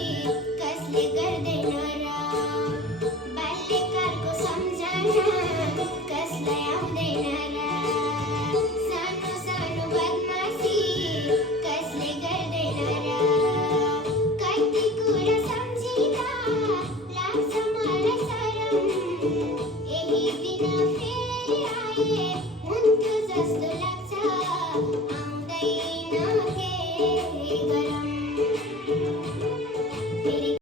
कसले कर देणारा बाल्यकाल को समजाना कसला याव देणारा सानू सानू बदमाशी कसले कर देणारा कधी कुरा समजीना लाग समाला सरम एही दिन फेर आए उनको जस्तो लाग्छ आउँदैन के गरम फेरि